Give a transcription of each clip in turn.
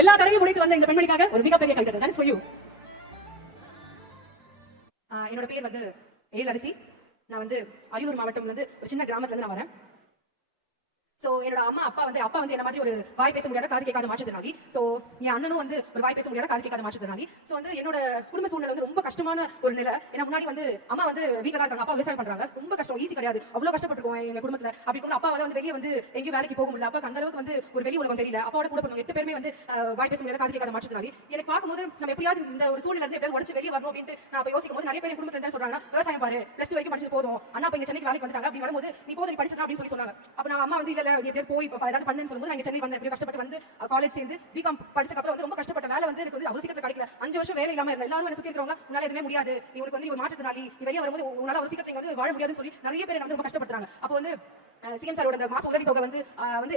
எல்லா தடையும் முடித்து வந்த இந்த பெண்மணிக்காக ஒரு மிகப்பெரிய கைதட்டல். That's for you. என்னோட பேர் வந்து எழிலரசி. நான் வந்து அரியலூர் மாவட்டம்ல இருந்து ஒரு சின்ன கிராமத்துல இருந்து நான் வரேன். சோ என்னோட அப்பா வந்து என்ன மாதிரி ஒரு வாய் பேச முடியாத காது கேட்காத மாற்றுத்திறனாளி. சோ என் அண்ணனும் வந்து ஒரு வாய் பேச முடியாத காது கேட்காத மாற்றுத்திறனாளி. சோ வந்து என்னோட குடும்ப சூழ்நிலை வந்து ரொம்ப கஷ்டமான ஒரு நிலை. ஏன்னா முன்னாடி வந்து அம்மா வந்து வீட்டுல தான் இருக்காங்க, அப்பா விவசாயம் பண்றாங்க. ரொம்ப கஷ்டம், ஈஸி கிடையாது. அவ்வளவு கஷ்டப்பட்டிருக்கோம் எங்க குடும்பத்துல. அப்படி கூட அப்பாவால வந்து வெளியே வந்து எங்கேயும் வேலைக்கு போக முடியல. அப்பாக்கு அந்த அளவுக்கு வந்து ஒரு வெளி உலகம் தெரியல. அப்பாவோட கூட பிறந்தவங்க 8 பேருமே வந்து வாய் பேச முடியாத காது கேட்காத மாற்றுத்திறனாளி. எனக்கு பார்க்கும்போது நம்ம எப்படியாவது இந்த ஒரு சூழ்நிலை இருந்து எப்படியாவது உடச்சு வெளியே வரணும் அப்படின்ட்டு நான் அப்ப யோசிக்கும் போது நிறைய பேர் குடும்பத்துல என்ன சொல்றாங்கன்னா, விவசாயம் பாரு, +2 வரைக்கும் படிச்சது போதும், அண்ணா இப்ப இங்க சென்னைக்கு வேலைக்கு வந்துட்டாங்க அப்படி வரும்போது நீ போதும் நீ படிச்சதா அப்படின்னு சொல்லி சொன்னாங்க. அப்ப நான் அம்மா வந்து இல்ல நீ எப்படியாவது போய் ஏதாவது பண்ணுன்னு சொல்லும்போது நான் சென்னை வந்து எப்படி கஷ்டப்பட்டு வந்து காலேஜ் சேர்ந்து பிகாம் படிச்சதுக்கு அப்புறம் வந்து ரொம்ப கஷ்டப்பட்ட வேலை வந்து எனக்கு வந்து அவ்வளவு சீக்கிரத்துல கிடைக்கல. 5 வருஷம் வேலை இல்லாம இருந்தேன். எல்லாரும் என்ன சுத்தி இருக்கிறவங்க உன்னால எதுவுமே முடியாது, நீ உனக்கு வந்து ஒரு மாற்றுத்திறனாளி, நீ வெளியே வரும்போது உன்னால ஒரு சீக்கிரத்துல வந்து வாழ முடியாதுன்னு சொல்லி நிறைய பேர் வந்து ரொம்ப கஷ்டப்படுறாங்க. அப்போ வந்து சிஎம் சாரோட அந்த மாச உதவி தொகை வந்து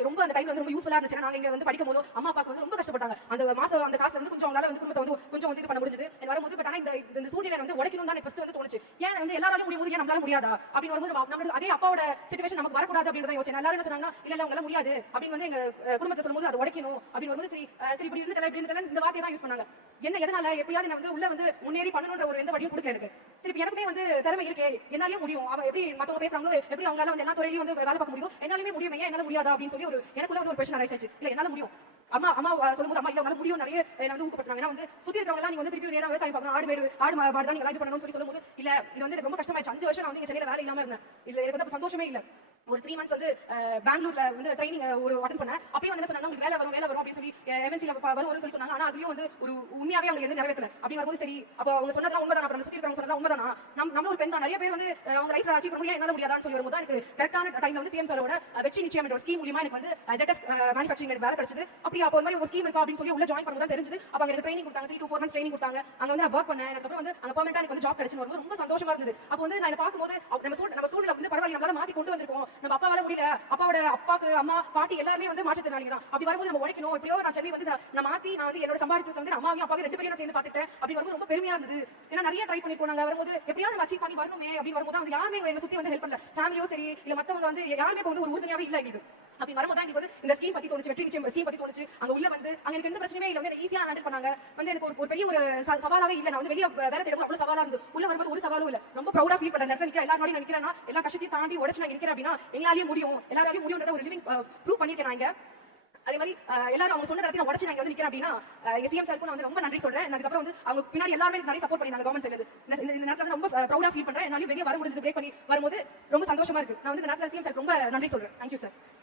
ரொம்ப அந்த டைம்ல வந்து ரொம்ப யூஸ்ஃபுல்லா இருந்துச்சு. நாங்க இங்க வந்து படிக்கும் போது அம்மா அப்பாக்கு வந்து ரொம்ப கஷ்டப்பட்டாங்க. அந்த மாசம் அந்த காசு வந்து கொஞ்சம் அவங்களால வந்து குடும்பத்தை வந்து கொஞ்சம் வந்து இது பண்ண முடிஞ்சது. எனக்கு வரும்போது பட் ஆனா இந்த சூழ்நிலை வந்து உடைக்கணும் தான் எனக்கு ஃபர்ஸ்ட் வந்து தோணுச்சு. ஏன் வந்து எல்லாராலும் முடியும் ஏன் நம்மளால முடியாதா அப்படின்னு வரும்போது நம்ம அதே அப்பாவோட சிச்சுவேஷன் நமக்கு வரக்கூடாது அப்படின்றத யோசிச்சேன். எல்லாரும் என்ன சொன்னாங்கன்னா இல்ல உங்களால முடியாது அப்படின்னு வந்து எங்க குடும்பத்தை சொல்லும்போது அது உடைக்கணும் அப்படின்னு வரும்போது சரி இப்படி இருந்துட்டல இந்த வார்த்தையை தான் யூஸ் பண்ணாங்க. என்ன எதனால எப்படியாவது நான் வந்து உள்ள வந்து முன்னேறி பண்ணணும்ன்ற ஒரு எந்த வழியும் கொடுக்கல எனக்கு. சரி எனக்குமே வந்து திறமை இருக்கு, என்னாலயும் முடியும், அவ எப்படி மத்தவங்க பேசுறாங்களோ எப்படி அவங்களால வந்து எல்லா துறையிலும் வந்து வேலை பார்க்க முடியும், என்னாலுமே முடியும், ஏன் என்னால முடியாதா அப்படின்னு சொல்லி ஒரு எனக்குள்ள வந்து ஒரு பிரச்சனை ரைஸ் ஆச்சு. இல்ல என்னால முடியும். அம்மா சொல்லும்போது அம்மா இல்ல உங்களால முடியும் நிறைய என்ன வந்து ஊக்கப்படுத்துறாங்க. ஏன்னா வந்து சுத்தி இருக்கிறவங்க எல்லாம் நீ வந்து திருப்பி நேரா விவசாயம் பார்க்கணும், ஆடு மாடு தான் நீங்க இது பண்ணணும்னு சொல்லி சொல்லும்போது இல்ல இது வந்து எனக்கு ரொம்ப கஷ்டமாயிடுச்சு. 5 வருஷம் நான் வந்து சென்னையில வேலை இல்லாம இருந்தேன். இல்ல எனக்கு வந்து சந்தோஷமே இல்ல. ஒரு 3 months வந்து பெங்களூர்ல வந்து ட்ரைனிங் ஒரு அட்டெண்ட் பண்ணேன். அப்பயும் வந்து என்ன சொன்னாங்க உங்களுக்கு வேலை வரும் அப்படின்னு சொல்லி எம்என்சில வரும்னு சொல்லி சொன்னாங்க. ஆனா அதுலயும் வந்து ஒரு உண்மையாவே அவங்க எதுவும் நிறைவேற்றல. அப்படி வரும்போது சரி அப்ப அவங்க சொன்னதெல்லாம் உண்மைதான், அப்புறம் சுத்தி இருக்கிறவங்க சொன்னதெல்லாம் உண்மைதானா, நம்ம ஒரு பெண் தான், நிறைய பேர் வந்து அவங்க லைஃப்ல அச்சீவ் பண்ண முடியாது, என்னால முடியாதான்னு சொல்லி வரும்போது எனக்கு கரெக்டான டைம்ல வந்து சிஎம் சாரோட வெற்றி நிச்சயம் என்ற ஒரு ஸ்கீம் மூலமா எனக்கு வந்து ZF மேனுஃபேக்சரிங் எனக்கு வேலை கிடைச்சது. அப்படி அப்போ மாதிரி ஒரு ஸ்கீம் இருக்கா அப்படின்னு சொல்லி உள்ள ஜாயின் பண்ணும்போது தான் தெரிஞ்சது. அப்ப எனக்கு ட்ரைனிங் கொடுத்தாங்க, 3 to 4 months ட்ரைனிங் கொடுத்தாங்க. அங்க வந்து நான் வர்க் பண்ணேன். அதுக்கப்புறம் வந்து அங்க பெர்மனன்ட்டா எனக்கு வந்து ஜாப் கிடைச்சுன்னு வரும்போது ரொம்ப சந்தோஷமா இருந்தது. அப்போ வந்து நான் பார்க்கும்போது நம்ம சூழ்நிலை வந்து பரவாயில்லை, நம்மளால மாத்தி கொண்டு வந்திருக்கோம். நம்ம அப்பாவால முடியல, அப்பாவோட அப்பாக்கு அம்மா பாட்டி எல்லாருமே வந்து மாற்றுத்திறனாளிங்க தான். அப்படி வரும்போது நம்ம உழைக்கணும். எப்படியோ நான் சென்னை வந்து நான் மாத்தி நான் வந்து என்னோட சம்பாதித்தது வந்து அம்மாவையும் அப்பாவையும் 2 பேரையும் சேர்ந்து பார்த்துட்டேன். அப்படி வரும்போது ரொம்ப பெருமையா இருந்தது. ஏன்னா நிறைய ட்ரை பண்ணி போனாங்க. வரும்போது எப்படியாவது நம்ம அச்சீவ் பண்ணி வரணுமே அப்படின்னு வரும்போது வந்து யாருமே எங்களை சுத்தி வந்து ஹெல்ப் பண்ணல. ஃபேமிலியோ சரி இல்ல மத்தவங்க வந்து யாருமே வந்து ஒரு உறுதுணையாவே இல்ல எங்களுக்கு. அப்படி வரும்போது எங்களுக்கு வந்து இந்த ஸ்கீம் பத்தி தோணுச்சு, வெற்றி நிச்சயம் ஸ்கீம் பத்தி தோணுச்சு. அங்க உள்ள வந்து அங்க எனக்கு எந்த பிரச்சனையுமே இல்ல, வந்து ஈஸியா ஹேண்டில் பண்ணாங்க. வந்து எனக்கு ஒரு பெரிய ஒரு சவாலாவே இல்ல. நான் வந்து வெளிய வேலை தேடும்போது அவ்வளவு சவாலா இருந்தது. உள்ள வரும்போது ஒரு சவாலும் இல்ல. ரொம்ப ப்ரௌடா ஃபீல் பண்றேன். நேரத்துல நிக்கிற எல்லாரும் நான் நிக்கிறேன்னா எல்லா கஷ்டத்தையும் தாண்டி உடைச்சு நான் நிக்கிறேன் அப்படின்னா எங்களாலயும் முடியும், எல்லாராலையும் முடியும்ன்றத ஒரு லிவிங் ப்ரூவ் பண்ணிருக்கேன் நான் இங்க. அதே மாதிரி எல்லாரும் அவங்க சொன்ன இடத்துல உடச்சு நான் இங்க வந்து நிக்கிறேன் அப்படின்னா சிஎம் சாருக்கு நான் வந்து ரொம்ப நன்றி சொல்றேன். அதுக்கப்புறம் வந்து அவங்க பின்னாடி எல்லாருமே நிறைய சப்போர்ட் பண்ணிருந்தாங்க கவர்மெண்ட் சைடுல. இந்த நேரத்துல ரொம்ப ப்ரௌடா ஃபீல் பண்றேன். என்னால வெளியே வர முடிஞ்சது, பிரேக் பண்ணி வரும்போது ரொம்ப சந்தோஷமா இருக்கு. நான் வந்து இந்த நேரத்துல சிஎம் சார் ரொம்ப நன்றி சொல்றேன். Thank you sir.